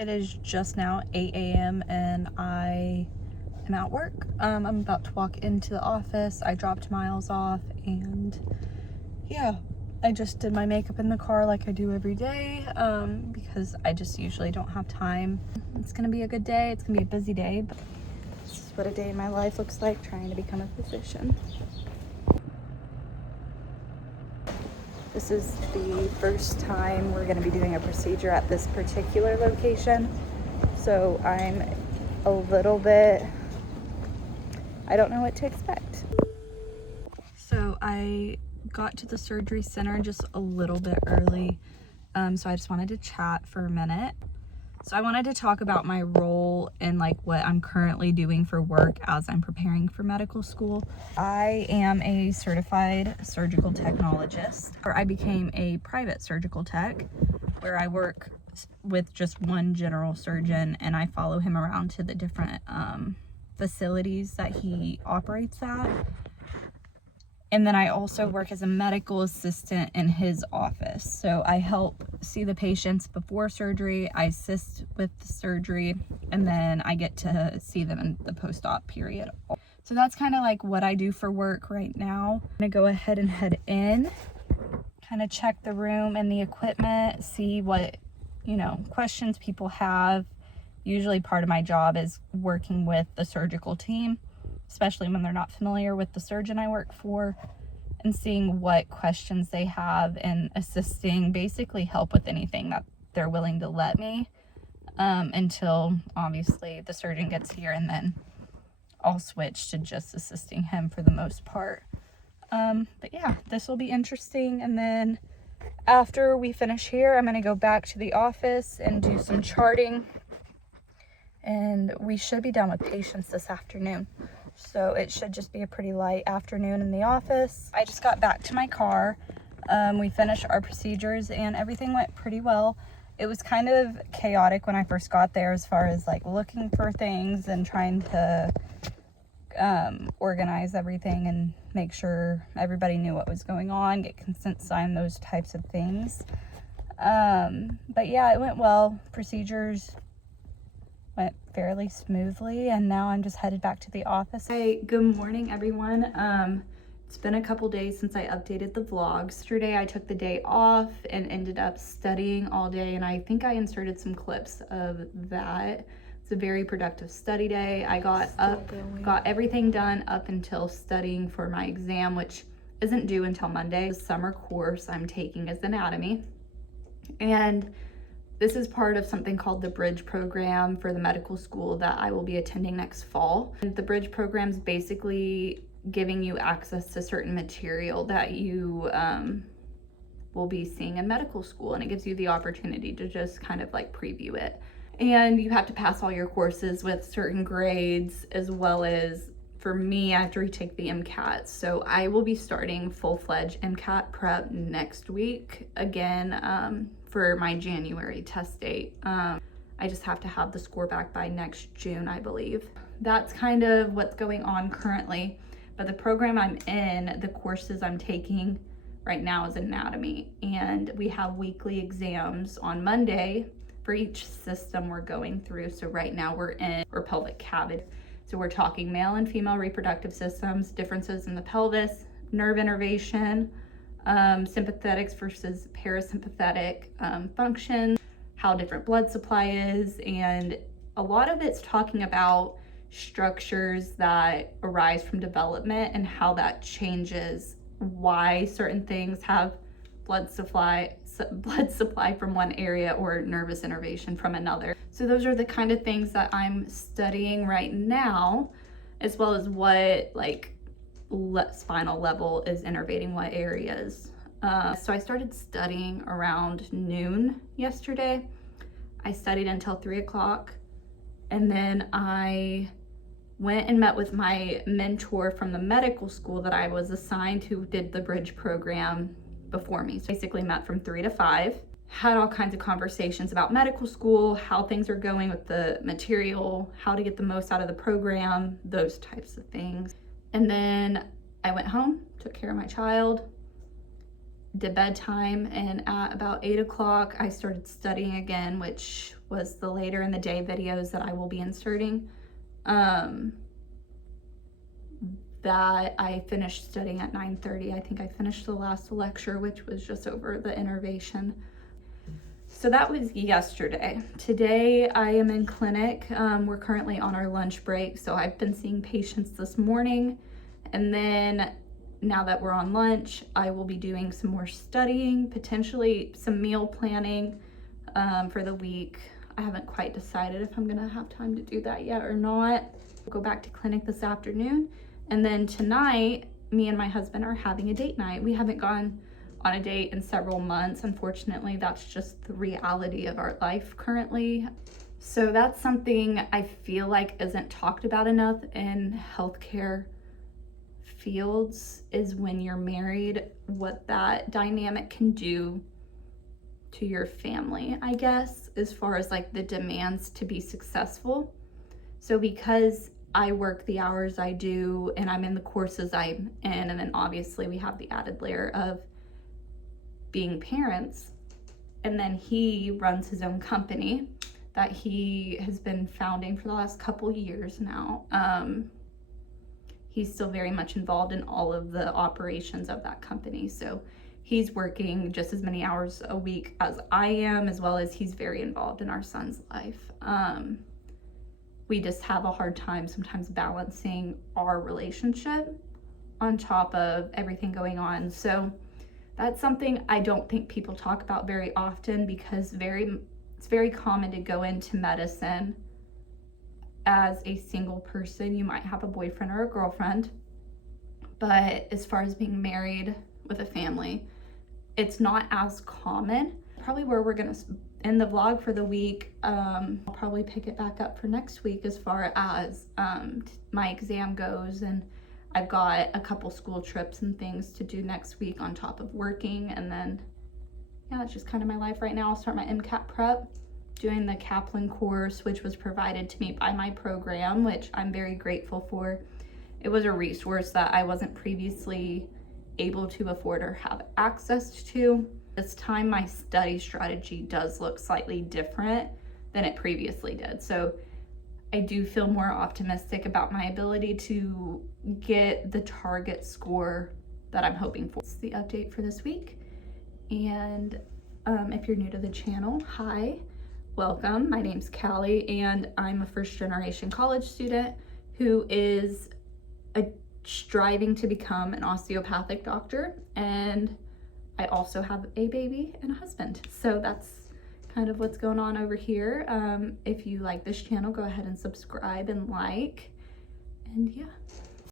It is just now 8 a.m. and I am at work. I'm about to walk into the office. I dropped Miles off and yeah, I just did my makeup in the car like I do every day because I just usually don't have time. It's gonna be a good day. It's gonna be a busy day, but this is what a day in my life looks like trying to become a physician. This is the first time we're going to be doing a procedure at this particular location. So I'm a little bit, I don't know what to expect. So I got to the surgery center just a little bit early. So I just wanted to chat for a minute. So I wanted to talk about my role and like what I'm currently doing for work as I'm preparing for medical school. I am a certified surgical technologist, or I became a private surgical tech where I work with just one general surgeon and I follow him around to the different facilities that he operates at. And then I also work as a medical assistant in his office. So I help see the patients before surgery, I assist with the surgery, and then I get to see them in the post-op period. So that's kind of like what I do for work right now. I'm gonna go ahead and head in, kind of check the room and the equipment, see what, questions people have. Usually part of my job is working with the surgical team, especially when they're not familiar with the surgeon I work for, and seeing what questions they have and assisting, basically help with anything that they're willing to let me until obviously the surgeon gets here, and then I'll switch to just assisting him for the most part. But yeah, this will be interesting. And then after we finish here, I'm gonna go back to the office and do some charting, and we should be done with patients this afternoon. So it should just be a pretty light afternoon in the office. I just got back to my car. We finished our procedures and everything went pretty well. It was kind of chaotic when I first got there as far as like looking for things and trying to organize everything and make sure everybody knew what was going on, get consent signed, those types of things. But yeah, it went well. Procedures went fairly smoothly, and now I'm just headed back to the office. Hey, good morning everyone. It's been a couple days since I updated the vlogs. Yesterday I took the day off and ended up studying all day, and I think I inserted some clips of that. It's a very productive study day. I got everything done up until studying for my exam, which isn't due until Monday. The summer course I'm taking is anatomy, and this is part of something called the Bridge program for the medical school that I will be attending next fall. And the Bridge program is basically giving you access to certain material that you will be seeing in medical school, and it gives you the opportunity to just kind of like preview it. And you have to pass all your courses with certain grades, as well as, for me, I have to retake the MCAT. So I will be starting full-fledged MCAT prep next week again for my January test date. I just have to have the score back by next June, I believe. That's kind of what's going on currently. But the program I'm in, the courses I'm taking right now is anatomy. And we have weekly exams on Monday for each system we're going through. So right now we're pelvic cavity. So we're talking male and female reproductive systems, differences in the pelvis, nerve innervation, sympathetics versus parasympathetic functions, how different blood supply is, and a lot of it's talking about structures that arise from development and how that changes why certain things have blood supply from one area or nervous innervation from another. So those are the kind of things that I'm studying right now, as well as what spinal level is innervating what areas. So I started studying around noon yesterday. I studied until 3 o'clock, and then I went and met with my mentor from the medical school that I was assigned, who did the Bridge program before me. So basically met from 3 to 5, had all kinds of conversations about medical school, how things are going with the material, how to get the most out of the program, those types of things. And then I went home, took care of my child, did bedtime, and at about 8 o'clock I started studying again, which was the later in the day videos that I will be inserting. That I finished studying at 9:30. I think I finished the last lecture, which was just over the innervation. So that was yesterday. Today I am in clinic. We're currently on our lunch break, so I've been seeing patients this morning, and then now that we're on lunch, I will be doing some more studying, potentially some meal planning for the week. I haven't quite decided if I'm gonna have time to do that yet or not. We'll go back to clinic this afternoon, and then tonight, me and my husband are having a date night. We haven't gone on a date in several months. Unfortunately, that's just the reality of our life currently. So that's something I feel like isn't talked about enough in healthcare fields, is when you're married, what that dynamic can do to your family, I guess, as far as like the demands to be successful. So because I work the hours I do and I'm in the courses I'm in, and then obviously we have the added layer of being parents, and then he runs his own company that he has been founding for the last couple years now. He's still very much involved in all of the operations of that company. So he's working just as many hours a week as I am, as well as he's very involved in our son's life. We just have a hard time sometimes balancing our relationship on top of everything going on. So that's something I don't think people talk about very often, because it's very common to go into medicine as a single person. You might have a boyfriend or a girlfriend, but as far as being married with a family, it's not as common. Probably where we're gonna end the vlog for the week. I'll probably pick it back up for next week as far as my exam goes, and I've got a couple school trips and things to do next week on top of working. And then yeah, that's just kind of my life right now. I'll start my MCAT prep, doing the Kaplan course, which was provided to me by my program, which I'm very grateful for. It was a resource that I wasn't previously able to afford or have access to. This time my study strategy does look slightly different than it previously did. So I do feel more optimistic about my ability to get the target score that I'm hoping for. It's the update for this week. And if you're new to the channel, hi. Welcome. My name's Callie, and I'm a first-generation college student who is striving to become an osteopathic doctor, and I also have a baby and a husband. So that's kind of what's going on over here. If you like this channel, go ahead and subscribe and like, and yeah.